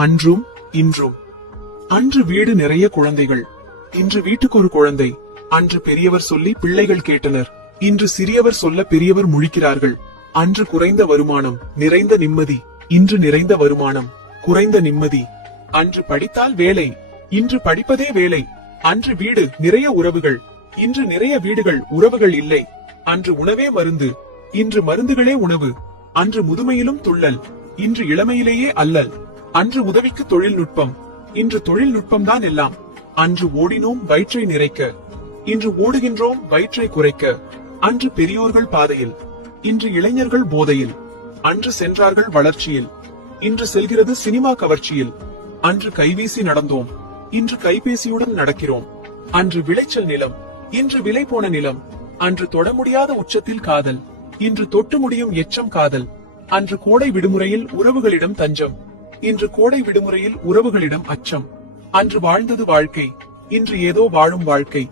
அன்றும் இன்றும். அன்று வீடு நிறைய குழந்தைகள், இன்று வீட்டுக்கு ஒரு குழந்தை. அன்று பெரியவர் சொல்லி பிள்ளைகள் கேட்டனர், இன்று சிறியவர் சொல்ல பெரியவர் முழிக்கிறார்கள். அன்று குறைந்த வருமானம், நிறைந்த நிம்மதி. இன்று நிறைந்த வருமானம், குறைந்த நிம்மதி. அன்று படித்தால் வேலை, இன்று படிப்பதே வேலை. அன்று வீடு நிறைய உறவுகள், இன்று நிறைய வீடுகள் உறவுகள் இல்லை. அன்று உணவே மருந்து, இன்று மருந்துகளே உணவு. அன்று முதுமையிலும் துள்ளல், இன்று இளமையிலேயே அல்லல். அன்று உதவிக்கு தொழில்நுட்பம், இன்று தொழில்நுட்பம்தான் எல்லாம். அன்று ஓடினோம் வயிற்றை நிறைக்க, இன்று ஓடுகின்றோம் வயிற்றை குறைக்க. அன்று பெரியோர்கள் பாதையில், இன்று இளைஞர்கள் போதையில். அன்று சென்றார்கள் வளர்ச்சியில், இன்று செல்கிறது சினிமா கவர்ச்சியில். அன்று கைவீசி நடந்தோம், இன்று கைபேசியுடன் நடக்கிறோம். அன்று விளைச்சல் நிலம், இன்று விலை போன நிலம். அன்று தொட முடியாத உச்சத்தில் காதல், இன்று தொட்டு முடியும் எச்சம் காதல். அன்று கோடை விடுமுறையில் உறவுகளிடம் தஞ்சம், இன்று கோடை விடுமுறையில் உறவுகளிடம் அச்சம். அன்று வாழ்ந்தது வாழ்க்கை, இன்று ஏதோ வாழும் வாழ்க்கை.